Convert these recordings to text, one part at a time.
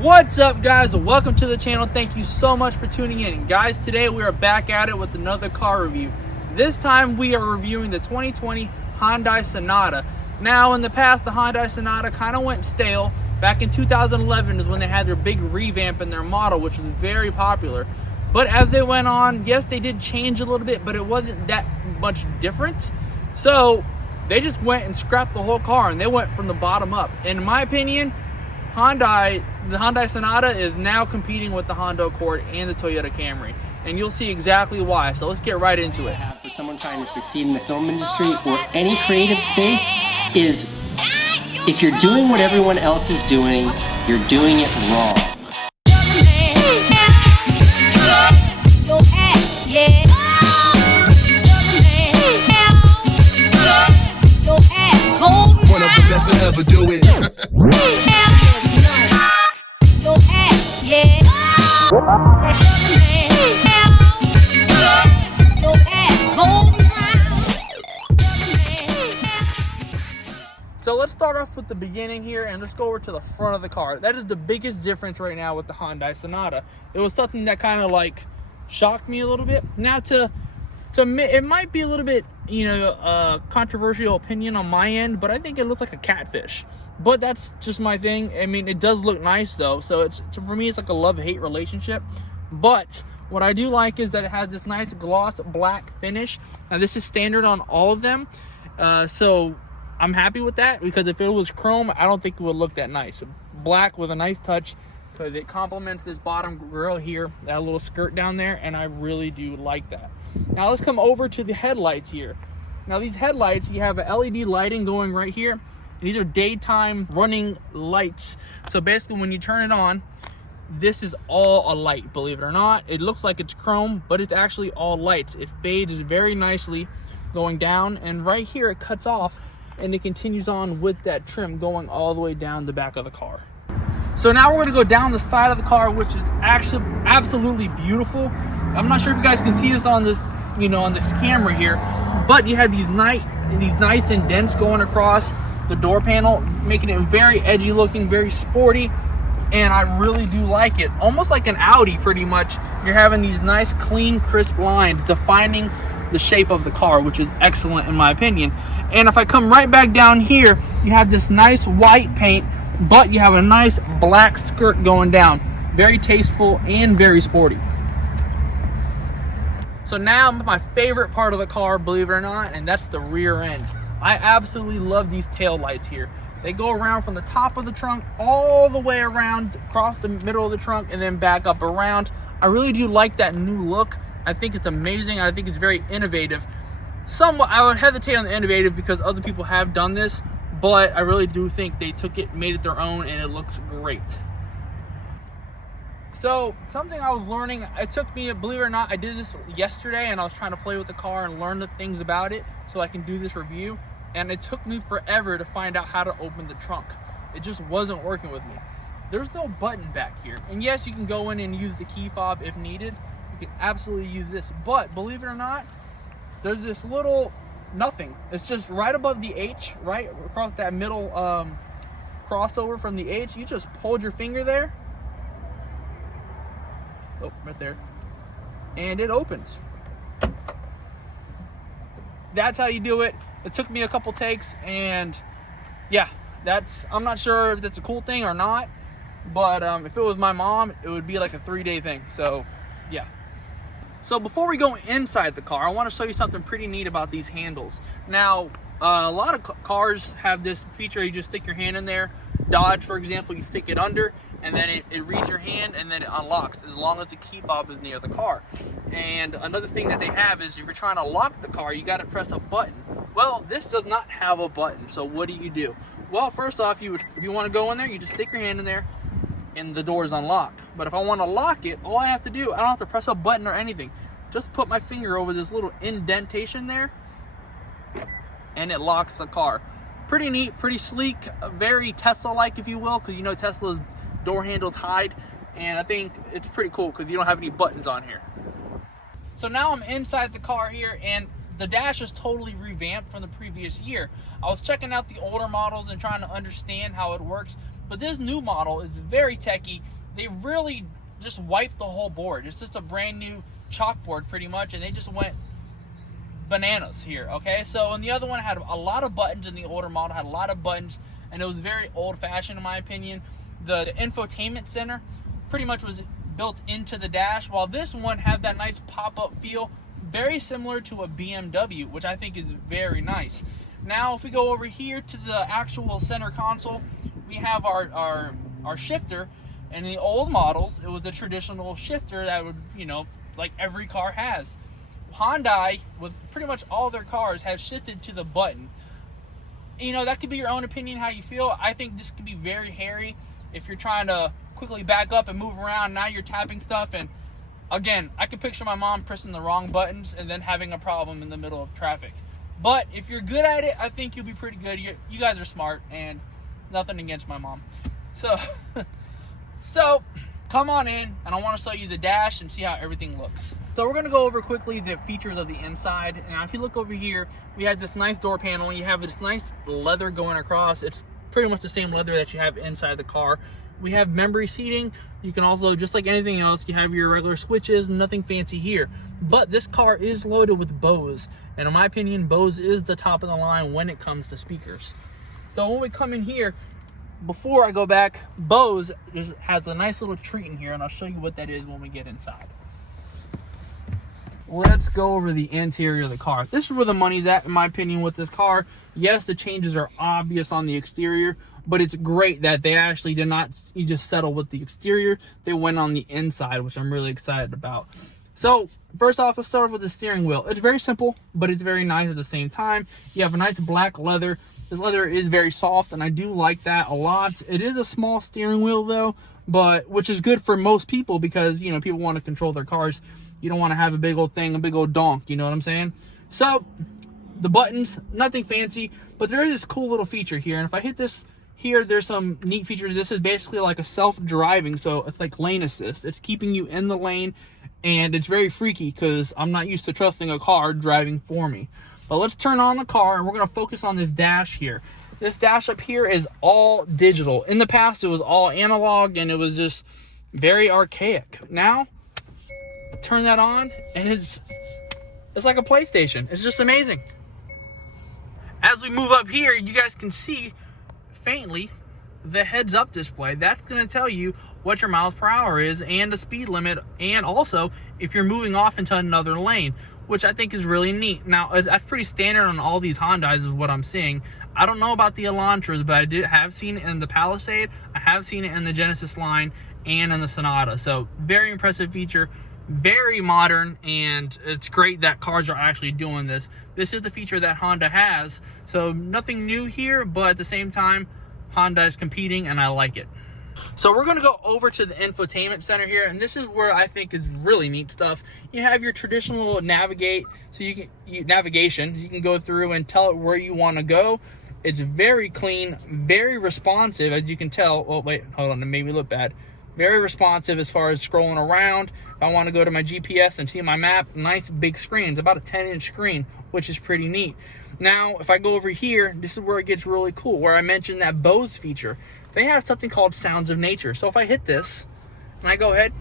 What's up, guys? Welcome to the channel. Thank you so much for tuning in. And guys, today we are back at it with another car review. This time we are reviewing the 2020 Hyundai Sonata. Now, in the past, the Hyundai Sonata kind of went stale. Back in 2011 is when they had their big revamp in their model, which was very popular. But as they went on, yes, they did change a little bit, but it wasn't that much different. So they just went and scrapped the whole car, and they went from the bottom up. In my opinion, the Hyundai Sonata is now competing with the Honda Accord and the Toyota Camry, and you'll see exactly why. So let's get right into it. For someone trying to succeed in the film industry or any creative space is, if you're doing what everyone else is doing, you're doing it wrong. One of the best to ever do it. So let's start off with the beginning here, and let's go over to the front of the car. That is the biggest difference right now with the Hyundai Sonata. It was something that kind of like shocked me a little bit. Now to me, it might be a little bit, controversial opinion on my end, but I think it looks like a catfish. But that's just my thing. I mean, it does look nice though, so for me it's like a love-hate relationship. But what I do like is that it has this nice gloss black finish. Now this is standard on all of them, so I'm happy with that, because if it was chrome, I don't think it would look that nice. Black with a nice touch, because it complements this bottom grille here, that little skirt down there, and I really do like that. Now let's come over to the headlights here. Now these headlights, you have a LED lighting going right here, and these are daytime running lights. So basically when you turn it on, this is all a light, believe it or not. It looks like it's chrome, but it's actually all lights. It fades very nicely going down, and right here it cuts off, and it continues on with that trim going all the way down the back of the car. So now we're going to go down the side of the car, which is actually absolutely beautiful. I'm not sure if you guys can see this on this, on this camera here, but you have these nice indents going across the door panel, making it very edgy looking, very sporty, and I really do like it. Almost like an Audi, pretty much. You're having these nice, clean, crisp lines defining the shape of the car, which is excellent in my opinion. And if I come right back down here, you have this nice white paint, but you have a nice black skirt going down. Very tasteful and very sporty. So now my favorite part of the car, believe it or not, and that's the rear end. I absolutely love these tail lights here. They go around from the top of the trunk all the way around, across the middle of the trunk, and then back up around. I really do like that new look. I think it's amazing. I think it's very innovative. Somewhat, I would hesitate on the innovative because other people have done this, but I really do think they took it, made it their own, and it looks great. So something I was learning, it took me, believe it or not, I did this yesterday, and I was trying to play with the car and learn the things about it so I can do this review, and it took me forever to find out how to open the trunk. It just wasn't working with me. There's no button back here, and yes, you can go in and use the key fob if needed. You can absolutely use this, but believe it or not, there's this little nothing. It's just right above the H, right across that middle crossover from the H. You just hold your finger there. Oh, right there. And it opens. That's how you do it. It took me a couple takes, and yeah, I'm not sure if that's a cool thing or not, but if it was my mom, it would be like a 3-day thing. So yeah. So before we go inside the car, I want to show you something pretty neat about these handles. Now, a lot of cars have this feature. You just stick your hand in there. Dodge, for example, you stick it under, and then it reads your hand, and then it unlocks as long as the key fob is near the car. And another thing that they have is if you're trying to lock the car, you got to press a button. Well, this does not have a button, so what do? Well, first off, if you want to go in there, you just stick your hand in there, and the door is unlocked. But if I want to lock it, all I have to do, I don't have to press a button or anything. Just put my finger over this little indentation there, and it locks the car. Pretty neat, pretty sleek, very Tesla-like, if you will, because Tesla's door handles hide, and I think it's pretty cool because you don't have any buttons on here. So now I'm inside the car here, and the dash is totally revamped from the previous year. I was checking out the older models and trying to understand how it works. But this new model is very techy. They really just wiped the whole board. It's just a brand new chalkboard pretty much, and they just went bananas here, okay? So, and the other one had a lot of buttons, in the older model had a lot of buttons, and it was very old-fashioned in my opinion. The infotainment center pretty much was built into the dash, while this one had that nice pop-up feel, very similar to a BMW, which I think is very nice. Now, if we go over here to the actual center console, we have our shifter. In the old models, it was a traditional shifter that would, you know, like every car has. Hyundai, with pretty much all their cars, have shifted to the button. You know, that could be your own opinion how you feel. I think this could be very hairy if you're trying to quickly back up and move around. Now you're tapping stuff, and again, I can picture my mom pressing the wrong buttons and then having a problem in the middle of traffic. But if you're good at it, I think you'll be pretty good. You guys are smart, and nothing against my mom. So come on in, and I want to show you the dash and see how everything looks. So we're going to go over quickly the features of the inside. Now, if you look over here, we have this nice door panel. You have this nice leather going across. It's pretty much the same leather that you have inside the car. We have memory seating. You can also, just like anything else, you have your regular switches, nothing fancy here. But this car is loaded with Bose. And in my opinion, Bose is the top of the line when it comes to speakers. So when we come in here, before I go back, Bose has a nice little treat in here, and I'll show you what that is when we get inside. Let's go over the interior of the car. This is where the money's at, in my opinion, with this car. Yes, the changes are obvious on the exterior, but it's great that they actually did not just settle with the exterior. They went on the inside, which I'm really excited about. So, first off, let's start with the steering wheel. It's very simple, but it's very nice at the same time. You have a nice black leather. This leather is very soft, and I do like that a lot. It is a small steering wheel, though, but which is good for most people because, you know, people want to control their cars. You don't want to have a big old thing, a big old donk, you know what I'm saying? So, the buttons, nothing fancy, but there is this cool little feature here, and if I hit this here, there's some neat features. This is basically like a self-driving, so it's like lane assist. It's keeping you in the lane, and it's very freaky because I'm not used to trusting a car driving for me. But let's turn on the car, and we're going to focus on this dash here. This dash up here is all digital. In the past, it was all analog, and it was just very archaic. Now, turn that on, and it's like a PlayStation. It's just amazing. As we move up here, you guys can see faintly the heads-up display. That's going to tell you what your miles per hour is and the speed limit, and also if you're moving off into another lane, which I think is really neat. Now, that's pretty standard on all these Hyundais is what I'm seeing. I don't know about the Elantras, but I have seen it in the Palisade. I have seen it in the Genesis line and in the Sonata. So very impressive feature, very modern, and it's great that cars are actually doing this. This is the feature that Honda has. So nothing new here, but at the same time, Honda is competing, and I like it. So we're going to go over to the infotainment center here, and this is where I think is really neat stuff. You have your traditional navigation. You can go through and tell it where you want to go. It's very clean, very responsive, as you can tell. Oh wait, hold on, it made me look bad. Very responsive as far as scrolling around. If I want to go to my GPS and see my map, nice big screen. It's about a 10-inch screen, which is pretty neat. Now, if I go over here, this is where it gets really cool, where I mentioned that Bose feature. They have something called Sounds of Nature. So if I hit this, and I go ahead,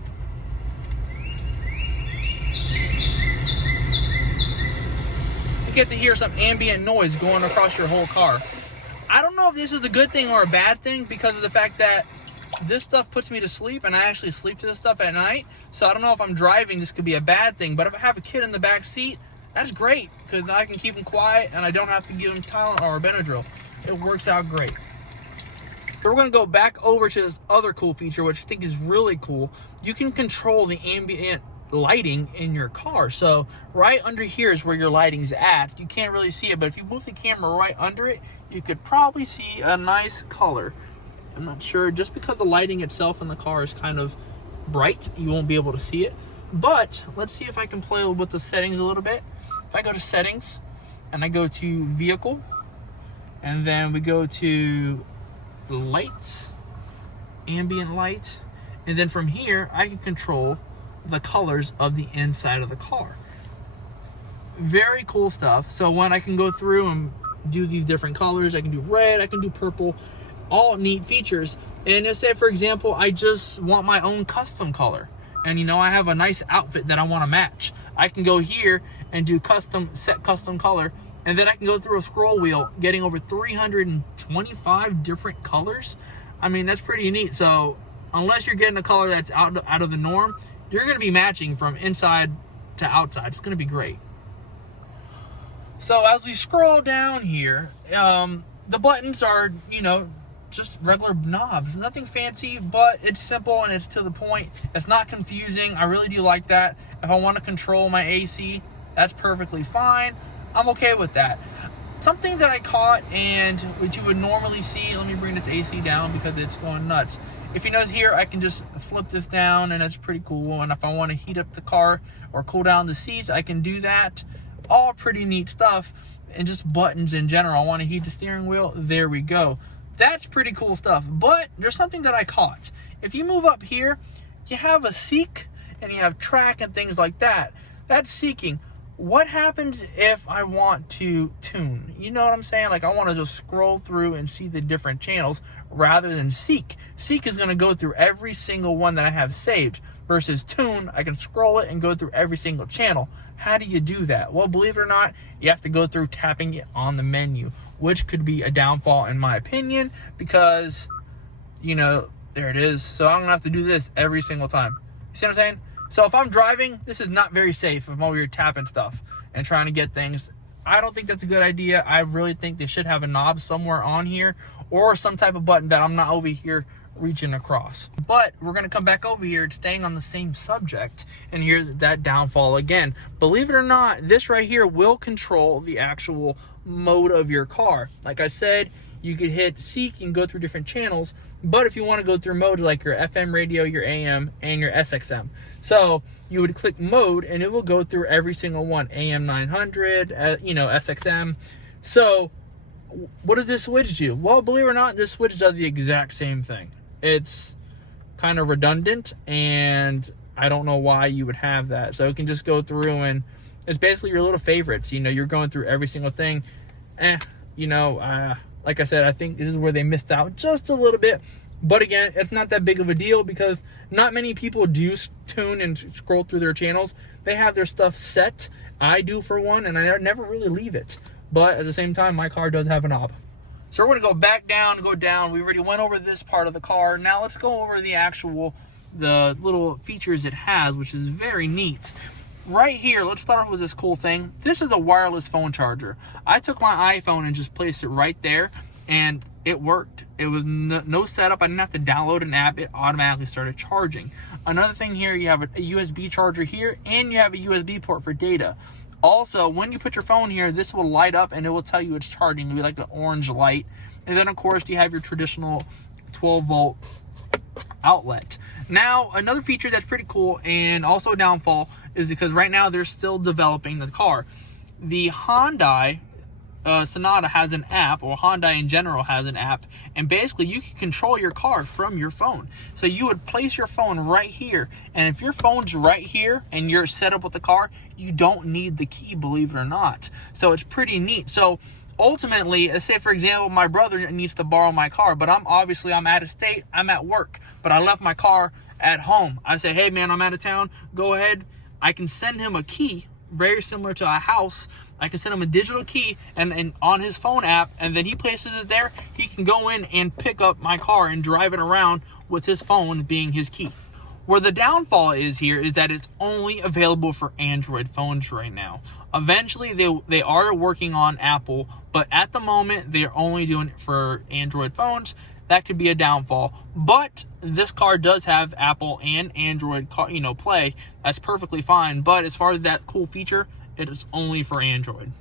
you get to hear some ambient noise going across your whole car. I don't know if this is a good thing or a bad thing because of the fact that this stuff puts me to sleep, and I actually sleep to this stuff at night. So I don't know if I'm driving, this could be a bad thing. But if I have a kid in the back seat, that's great because I can keep him quiet and I don't have to give him Tylenol or Benadryl. It works out great. So we're going to go back over to this other cool feature, which I think is really cool. You can control the ambient lighting in your car. So right under here is where your lighting's at. You can't really see it, but if you move the camera right under it, you could probably see a nice color. I'm not sure, just because the lighting itself in the car is kind of bright, you won't be able to see it. But let's see if I can play with the settings a little bit. If I go to settings and I go to vehicle, and then we go to lights, ambient light, and then from here I can control the colors of the inside of the car. Very cool stuff. So when I can go through and do these different colors, I can do red, I can do purple, all neat features. And let's say, for example, I just want my own custom color. And, you know, I have a nice outfit that I want to match. I can go here and do set custom color. And then I can go through a scroll wheel, getting over 325 different colors. I mean, that's pretty neat. So unless you're getting a color that's out of the norm, you're going to be matching from inside to outside. It's going to be great. So as we scroll down here, the buttons are, you know, just regular knobs. Nothing fancy, but it's simple and it's to the point. It's not confusing. I really do like that. If I want to control my AC, that's perfectly fine. I'm okay with that. Something that I caught and which you would normally see, let me bring this AC down because it's going nuts. If you notice here, I can just flip this down and it's pretty cool. And if I want to heat up the car or cool down the seats, I can do that. All pretty neat stuff. And just buttons in general. I want to heat the steering wheel. There we go. That's pretty cool stuff. But there's something that I caught. If you move up here, you have a seek and you have track and things like that. That's seeking. What happens if I want to tune? You know what I'm saying? Like I want to just scroll through and see the different channels rather than seek. Seek is going to go through every single one that I have saved. Versus tune, I can scroll it and go through every single channel. How do you do that? Well, believe it or not, you have to go through tapping it on the menu, which could be a downfall in my opinion because, you know, there it is. So I'm gonna have to do this every single time. You see what I'm saying? So if I'm driving, this is not very safe if I'm over here tapping stuff and trying to get things. I don't think that's a good idea. I really think they should have a knob somewhere on here or some type of button that I'm not over here reaching across. But we're going to come back over here staying on the same subject, and here's that downfall again. Believe it or not, this right here will control the actual mode of your car. Like I said, you could hit seek and go through different channels, but if you want to go through mode like your FM radio, your AM, and your SXM, so you would click mode and it will go through every single one. AM 900, you know, SXM. So what does this switch do? Well, believe it or not, this switch does the exact same thing. It's kind of redundant, and I don't know why you would have that. So it can just go through, and it's basically your little favorites. You know, you're going through every single thing. You know, like I said, I think this is where they missed out just a little bit. But again, it's not that big of a deal because not many people do tune and scroll through their channels. They have their stuff set. I do for one, and I never really leave it. But at the same time, my car does have a knob. So we're going to go back down, go down. We already went over this part of the car. Now let's go over the little features it has, which is very neat. Right here, let's start off with this cool thing. This is a wireless phone charger. I took my iPhone and just placed it right there, and it worked. It was no setup. I didn't have to download an app. It automatically started charging. Another thing here, you have a USB charger here, and you have a USB port for data. Also, when you put your phone here, this will light up and it will tell you it's charging. It'll be like an orange light. And then, of course, you have your traditional 12-volt outlet. Now, another feature that's pretty cool and also a downfall is because right now they're still developing the car. The Hyundai Sonata has an app, or Hyundai in general has an app, and basically you can control your car from your phone. So you would place your phone right here, and if your phone's right here and you're set up with the car, you don't need the key, believe it or not. So it's pretty neat. So ultimately, let's say for example, my brother needs to borrow my car, but I'm out of state, I'm at work, but I left my car at home. I say, hey man, I'm out of town, go ahead. I can send him a key, very similar to a house. I can send him a digital key and on his phone app, and then he places it there. He can go in and pick up my car and drive it around with his phone being his key. Where the downfall is here is that it's only available for Android phones right now. Eventually, they are working on Apple, but at the moment, they're only doing it for Android phones. That could be a downfall. But this car does have Apple and Android, Play. That's perfectly fine. But as far as that cool feature, it is only for Android.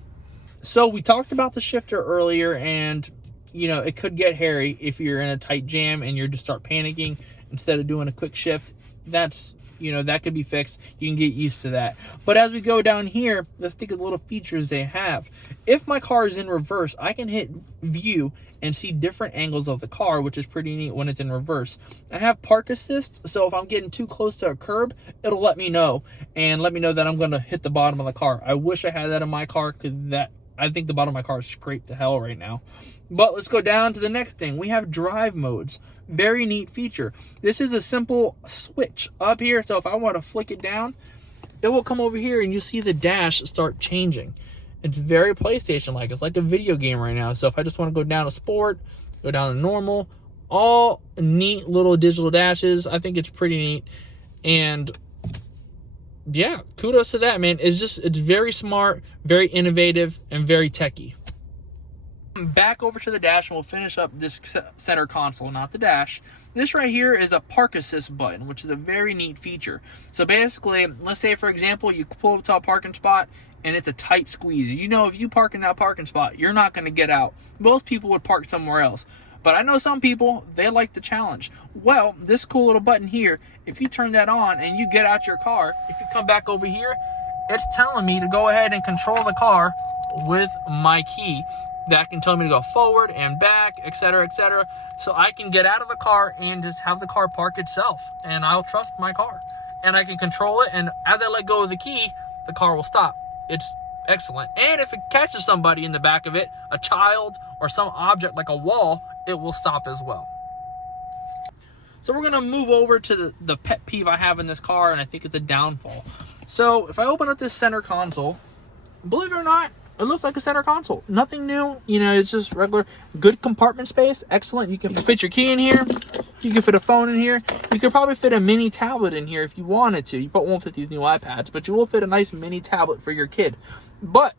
So we talked about the shifter earlier, and it could get hairy if you're in a tight jam and you just start panicking instead of doing a quick shift. That's that could be fixed. You can get used to that. But as we go down here, let's think of the little features they have. If my car is in reverse, I can hit view and see different angles of the car, which is pretty neat when it's in reverse. I have park assist, so if I'm getting too close to a curb, it'll let me know and let me know that I'm going to hit the bottom of the car. I wish I had that in my car because that I think the bottom of my car is scraped to hell right now. But let's go down to the next thing. We have drive modes. Very neat feature. This is a simple switch up here. So if I want to flick it down, it will come over here and you see the dash start changing. It's very PlayStation-like. It's like a video game right now. So if I just want to go down to sport, go down to normal, all neat little digital dashes. I think it's pretty neat. And yeah, kudos to that, man. It's very smart, very innovative, and very techy. Back over to the dash, and we'll finish up this center console, not the dash. This right here is a park assist button, which is a very neat feature. So basically, let's say, for example, you pull up to a parking spot, and it's a tight squeeze. You know, if you park in that parking spot, you're not going to get out. Most people would park somewhere else. But I know some people, they like the challenge. Well, this cool little button here, if you turn that on and you get out your car, if you come back over here, it's telling me to go ahead and control the car with my key. That can tell me to go forward and back, etc., etc. So I can get out of the car and just have the car park itself. And I'll trust my car. And I can control it. And as I let go of the key, the car will stop. It's excellent. And if it catches somebody in the back of it, a child or some object like a wall, it will stop as well. So we're going to move over to the pet peeve I have in this car, and I think it's a downfall. So if I open up this center console, believe it or not, it looks like a center console. Nothing new. You know, it's just regular, good compartment space. Excellent. You can fit your key in here. You can fit a phone in here. You could probably fit a mini tablet in here if you wanted to. You probably won't fit these new iPads, but you will fit a nice mini tablet for your kid. But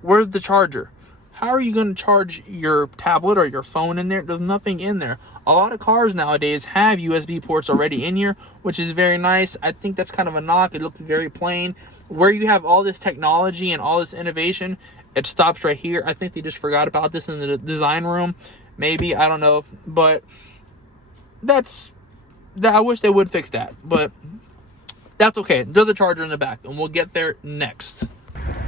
where's the charger? How are you going to charge your tablet or your phone in there? There's nothing in there. A lot of cars nowadays have USB ports already in here, which is very nice. I think that's kind of a knock. It looks very plain. Where you have all this technology and all this innovation, it stops right here. I think they just forgot about this in the design room. Maybe, I don't know. But I wish they would fix that. But that's okay. There's a charger in the back, and we'll get there next.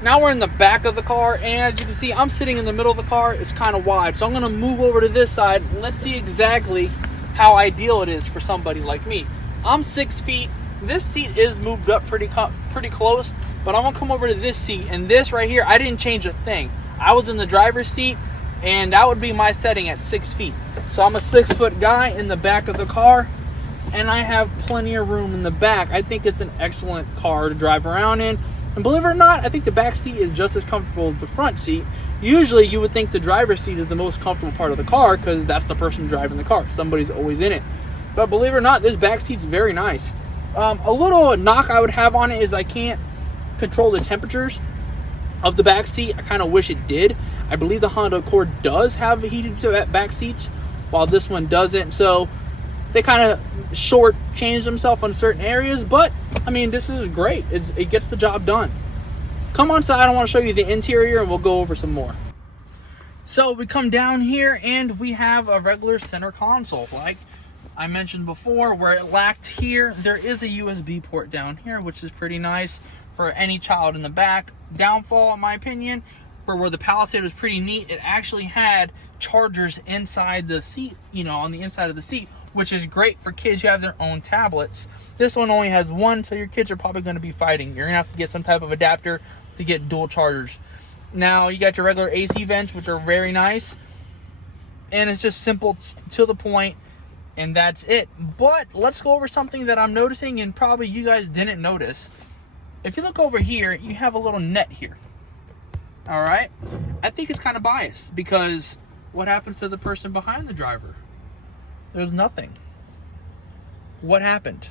Now we're in the back of the car, and as you can see, I'm sitting in the middle of the car. It's kind of wide, so I'm going to move over to this side, and let's see exactly how ideal it is for somebody like me. I'm 6 feet. This seat is moved up pretty close, but I'm going to come over to this seat, and this right here, I didn't change a thing. I was in the driver's seat, and that would be my setting at 6 feet. So I'm a 6-foot guy in the back of the car, and I have plenty of room in the back. I think it's an excellent car to drive around in. And believe it or not, I think the back seat is just as comfortable as the front seat. Usually you would think the driver's seat is the most comfortable part of the car because that's the person driving the car. Somebody's always in it. But believe it or not, this back seat's very nice. A little knock I would have on it is I can't control the temperatures of the back seat. I kind of wish it did. I believe the Honda Accord does have heated back seats, while this one doesn't. So they kind of short-change themselves on certain areas, but I mean, this is great. It gets the job done. Come on side, I want to show you the interior, and we'll go over some more. So we come down here, and we have a regular center console. Like I mentioned before, where it lacked here, there is a USB port down here, which is pretty nice for any child in the back. Downfall, in my opinion, for where the Palisade was pretty neat, it actually had chargers inside the seat, you know, on the inside of the seat, which is great for kids who have their own tablets. This one only has one, so your kids are probably going to be fighting. You're going to have to get some type of adapter to get dual chargers. Now, you got your regular AC vents, which are very nice. And it's just simple, to the point, and that's it. But let's go over something that I'm noticing, and probably you guys didn't notice. If you look over here, you have a little net here. All right? I think it's kind of biased, because what happens to the person behind the driver? There's nothing. What happened?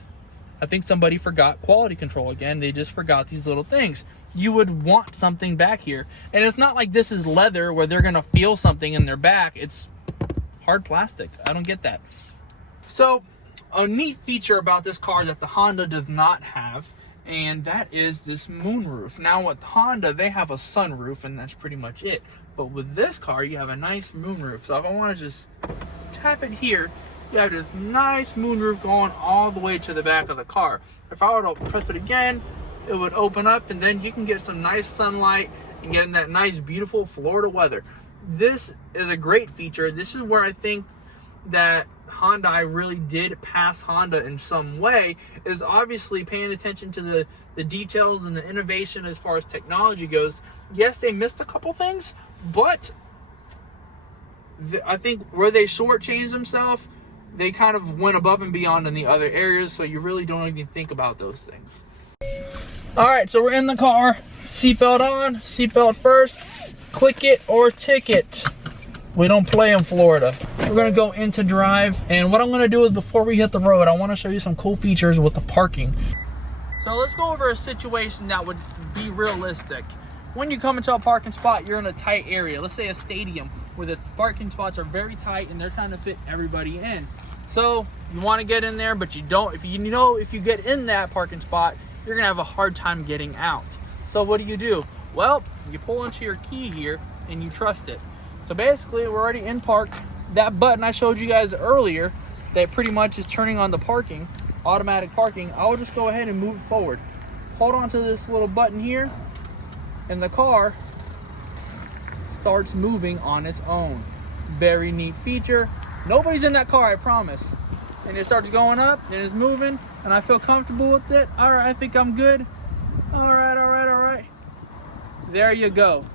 I think somebody forgot quality control again. They just forgot these little things. You would want something back here. And it's not like this is leather where they're going to feel something in their back. It's hard plastic. I don't get that. So, a neat feature about this car that the Honda does not have, and that is this moonroof. Now with Honda, they have a sunroof, and that's pretty much it. But with this car, you have a nice moonroof. So if I want to just tap it here, you have this nice moonroof going all the way to the back of the car. If I were to press it again, it would open up, and then you can get some nice sunlight and get in that nice, beautiful Florida weather. This is a great feature. This is where I think that Hyundai really did pass Honda in some way is obviously paying attention to the details and the innovation as far as technology goes. Yes, they missed a couple things, but I think where they shortchanged themselves, they kind of went above and beyond in the other areas, so you really don't even think about those things. All right, so we're in the car. Seatbelt on, seatbelt first. Click it or ticket. We don't play in Florida. We're gonna go into drive, and what I'm gonna do is before we hit the road, I wanna show you some cool features with the parking. So let's go over a situation that would be realistic. When you come into a parking spot, you're in a tight area. Let's say a stadium where the parking spots are very tight and they're trying to fit everybody in. So you wanna get in there, but you don't, if you get in that parking spot, you're gonna have a hard time getting out. So what do? Well, you pull into your key here and you trust it. So basically, we're already in park. That button I showed you guys earlier, that pretty much is turning on the parking, automatic parking, I'll just go ahead and move it forward. Hold on to this little button here, and the car starts moving on its own. Very neat feature. Nobody's in that car, I promise. And it starts going up, and it's moving, and I feel comfortable with it. All right, I think I'm good. All right. There you go.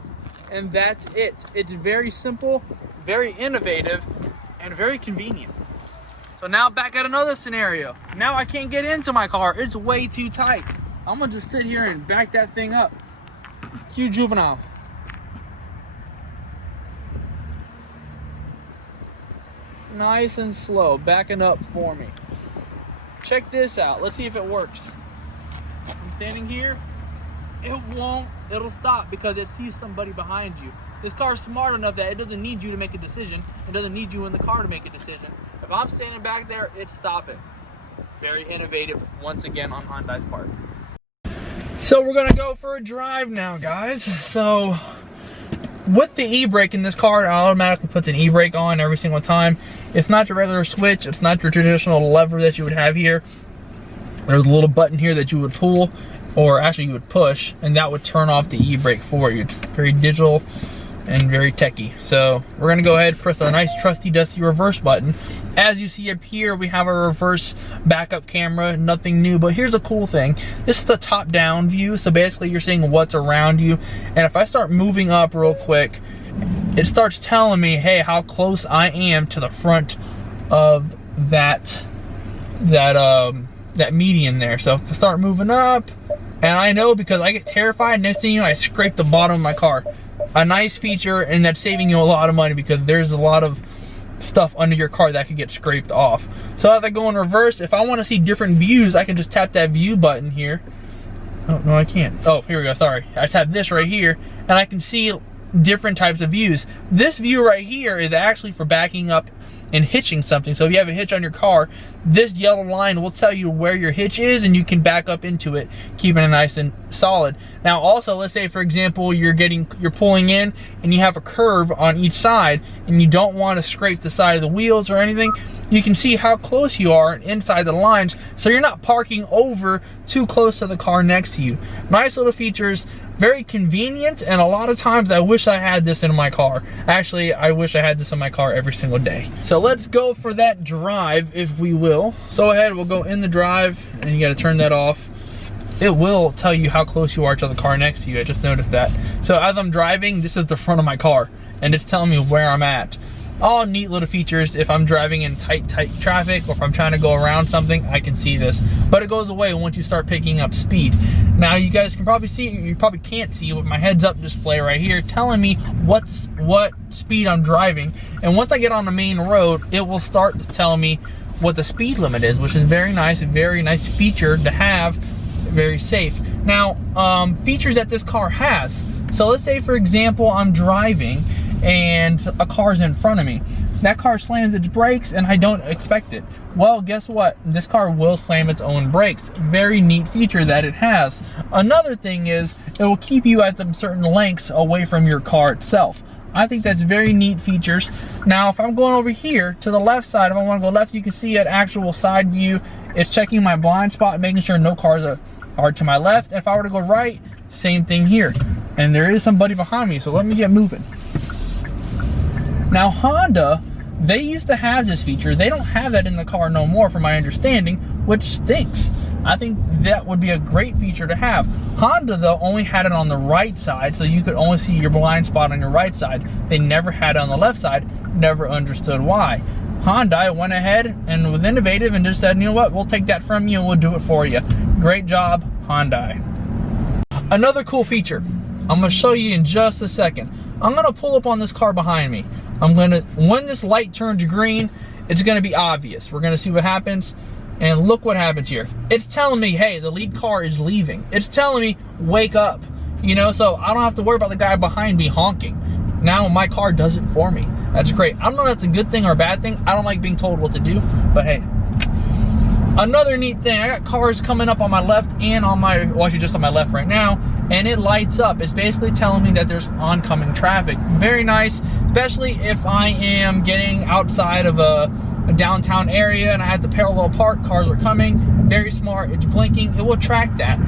And that's it. It's very simple, very innovative, and very convenient. So now back at another scenario. Now I can't get into my car. It's way too tight. I'm gonna just sit here and back that thing up. Cue Juvenile. Nice and slow, backing up for me. Check this out. Let's see if it works. I'm standing here. It won't. It'll stop because it sees somebody behind you. This car is smart enough that it doesn't need you to make a decision. It doesn't need you in the car to make a decision. If I'm standing back there, it's stopping. Very innovative, once again, on Hyundai's part. So we're gonna go for a drive now, guys. So with the e-brake in this car, it automatically puts an e-brake on every single time. It's not your regular switch. It's not your traditional lever that you would have here. There's a little button here that you would pull, or actually you would push, and that would turn off the e-brake for you. It's very digital and very techy. So we're gonna go ahead and press our nice trusty dusty reverse button. As you see up here, we have a reverse backup camera, nothing new, but here's a cool thing. This is the top down view, so basically you're seeing what's around you. And if I start moving up real quick, it starts telling me, hey, how close I am to the front of that median there. So if I start moving up, and I know because I get terrified, next thing you know, I scrape the bottom of my car. A nice feature, and that's saving you a lot of money because there's a lot of stuff under your car that could get scraped off. So as I go in reverse, if I want to see different views, I can just tap that view button here. Oh, no, I can't. Oh, here we go, sorry. I tap this right here, and I can see different types of views. This view right here is actually for backing up and hitching something. So if you have a hitch on your car, this yellow line will tell you where your hitch is, and you can back up into it, keeping it nice and solid. Now also, let's say for example you're pulling in and you have a curve on each side and you don't want to scrape the side of the wheels or anything, you can see how close you are inside the lines, so you're not parking over too close to the car next to you. Nice little features, very convenient, and a lot of times I wish I had this in my car. Actually, I wish I had this in my car every single day. So let's go for that drive, if we will. So ahead, we'll go in the drive, and you gotta turn that off. It will tell you how close you are to the car next to you. I just noticed that. So as I'm driving, this is the front of my car, and it's telling me where I'm at. All neat little features. If I'm driving in tight traffic, or if I'm trying to go around something, I can see this. But it goes away once you start picking up speed. Now you guys can probably see, you probably can't see with my heads up display right here telling me what speed I'm driving. And once I get on the main road, it will start telling me what the speed limit is, which is very nice, a very nice feature to have, very safe. Now, features that this car has. So let's say for example, I'm driving and a car's in front of me. That car slams its brakes and I don't expect it. Well, guess what? This car will slam its own brakes. Very neat feature that it has. Another thing is, it will keep you at some certain lengths away from your car itself. I think that's very neat features. Now, if I'm going over here to the left side, if I want to go left, you can see an actual side view. It's checking my blind spot, making sure no cars are to my left. If I were to go right, same thing here. And there is somebody behind me, so let me get moving. Now Honda They used to have this feature. They don't have that in the car no more, from my understanding, which stinks. I think that would be a great feature to have. Honda, though, only had it on the right side, so you could only see your blind spot on your right side. They never had it on the left side. Never understood why. Hyundai went ahead and was innovative and just said, you know what, we'll take that from you and we'll do it for you. Great job, Hyundai. Another cool feature I'm going to show you in just a second. I'm going to pull up on this car behind me. When this light turns green, it's going to be obvious. We're going to see what happens. And look what happens here. It's telling me, hey, the lead car is leaving. It's telling me, wake up. You know, so I don't have to worry about the guy behind me honking. Now my car does it for me. That's great. I don't know if that's a good thing or a bad thing. I don't like being told what to do, but hey. Another neat thing, I got cars coming up on my left and on my, well, actually just on my left right now, and it lights up. It's basically telling me that there's oncoming traffic. Very nice, especially if I am getting outside of a downtown area and I have to parallel park, cars are coming. Very smart, it's blinking, it will track that.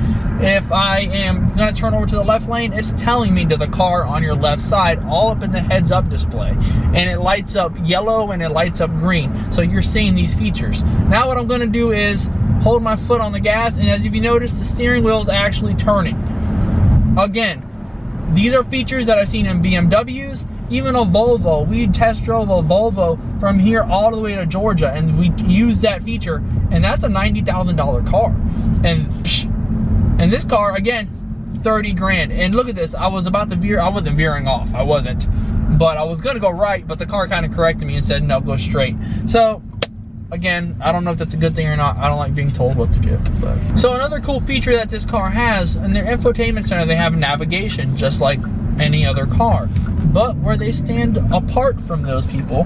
If I am gonna turn over to the left lane, it's telling me to the car on your left side, all up in the heads up display. And it lights up yellow and it lights up green. So you're seeing these features. Now what I'm gonna do is hold my foot on the gas, and as if you notice, the steering wheel is actually turning. Again, these are features that I've seen in BMWs, even a Volvo. We test drove a Volvo from here all the way to Georgia, and we used that feature, and that's a $90,000 car. And this car, again, 30 grand. And look at this, I was about to veer, I wasn't veering off, I wasn't. But I was gonna go right, but the car kind of corrected me and said, no, go straight. So, again, I don't know if that's a good thing or not. I don't like being told what to do. So another cool feature that this car has, in their infotainment center, they have navigation, just like any other car. But where they stand apart from those people,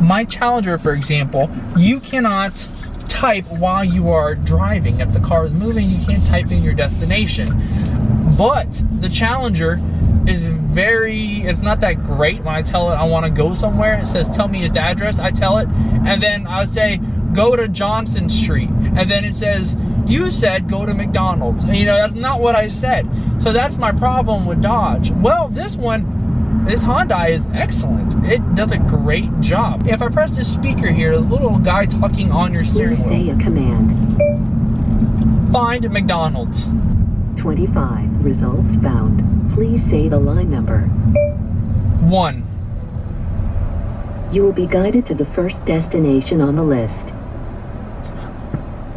my Challenger, for example, you cannot type while you are driving. If the car is moving, you can't type in your destination. But the Challenger is it's not that great. When I tell it I want to go somewhere, it says tell me its address, I tell it, and then I would say go to Johnson Street, and then it says you said go to McDonald's, and you know, that's not what I said. So that's my problem with Dodge. Well, this Hyundai is excellent. It does a great job. If I press this speaker here, the little guy talking on your steering wheel. Please say a command. Find McDonald's. 25. Results found. Please say the line number. 1. You will be guided to the first destination on the list.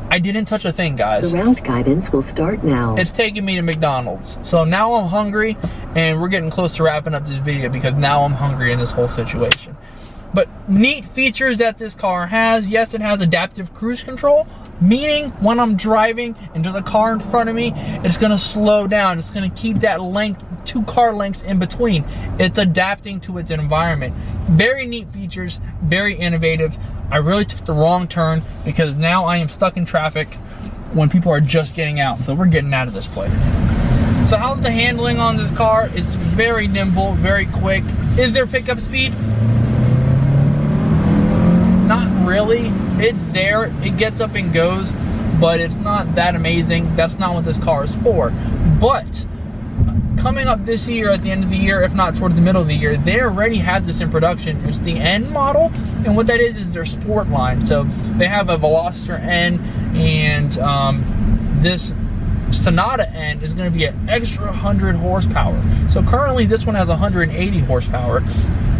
I didn't touch a thing, guys. The route guidance will start now. It's taking me to McDonald's. So now I'm hungry, and we're getting close to wrapping up this video because now I'm hungry in this whole situation. But neat features that this car has. Yes, it has adaptive cruise control, meaning when I'm driving and there's a car in front of me, it's gonna slow down. It's gonna keep that length, 2 car lengths in between. It's adapting to its environment. Very neat features, very innovative. I really took the wrong turn because now I am stuck in traffic when people are just getting out. So we're getting out of this place. So how's the handling on this car? It's very nimble, very quick. Is there pickup speed? Not really. It's there, it gets up and goes, but it's not that amazing. That's not what this car is for. But coming up this year, at the end of the year, if not towards the middle of the year, they already have this in production. It's the N model, and what that is their sport line. So they have a Veloster N, and this Sonata N is going to be an extra 100 horsepower. So currently this one has 180 horsepower.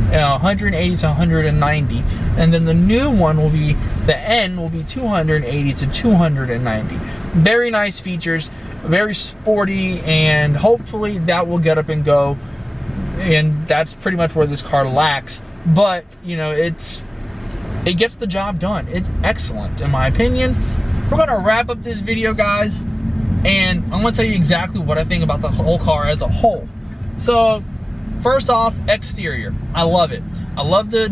180 to 190, and then the new one will be, the N will be 280 to 290. Very nice features, very sporty, and hopefully that will get up and go, and that's pretty much where this car lacks. But you know, it gets the job done. It's excellent in my opinion. We're gonna wrap up this video, guys, and I'm gonna tell you exactly what I think about the whole car as a whole. So first off, exterior. I love it. I love the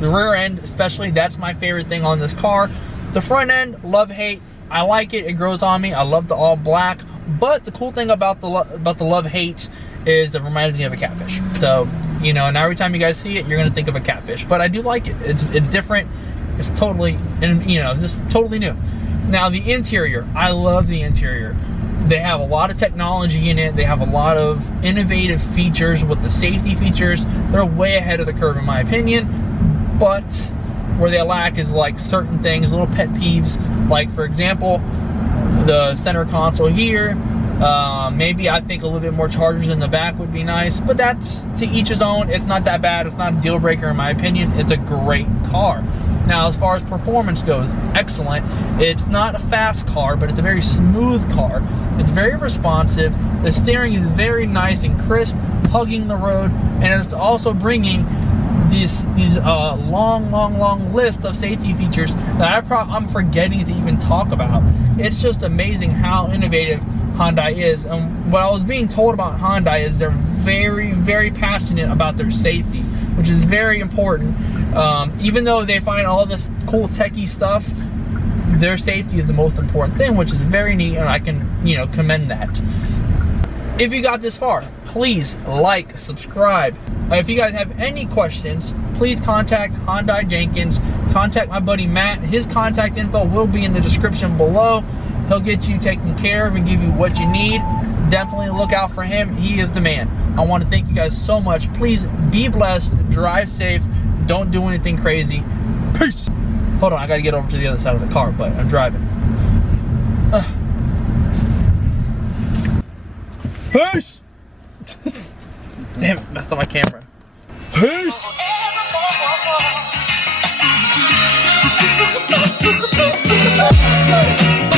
rear end, especially. That's my favorite thing on this car. The front end, love, hate. I like it. It grows on me. I love the all black. But the cool thing about the love, hate is it reminds me of a catfish. So, you know, and every time you guys see it, you're gonna think of a catfish. But I do like it. It's different. It's totally, and you know, just totally new. Now the interior. I love the interior. They have a lot of technology in it. They have a lot of innovative features with the safety features. They're way ahead of the curve in my opinion. but where they lack is like certain things, little pet peeves, like for example, the center console here. Maybe I think a little bit more chargers in the back would be nice, but that's to each his own. It's not that bad. It's not a deal breaker in my opinion. It's a great car. Now, as far as performance goes, excellent. It's not a fast car, but it's a very smooth car. It's very responsive. The steering is very nice and crisp, hugging the road, and it's also bringing these long list of safety features that I'm forgetting to even talk about. It's just amazing how innovative Hyundai is. And what I was being told about Hyundai is they're very passionate about their safety, which is very important. Even though they find all this cool techie stuff, their safety is the most important thing, which is very neat, and I can, you know, commend that. If you got this far, please like, subscribe. If you guys have any questions, please contact Hyundai Jenkins. Contact my buddy Matt. His contact info will be in the description below. He'll get you taken care of and give you what you need. Definitely look out for him. He is the man. I want to thank you guys so much. Please be blessed, drive safe, don't do anything crazy. Peace. Hold on, I gotta get over to the other side of the car, but I'm driving. Peace. Damn it, messed up my camera. Peace.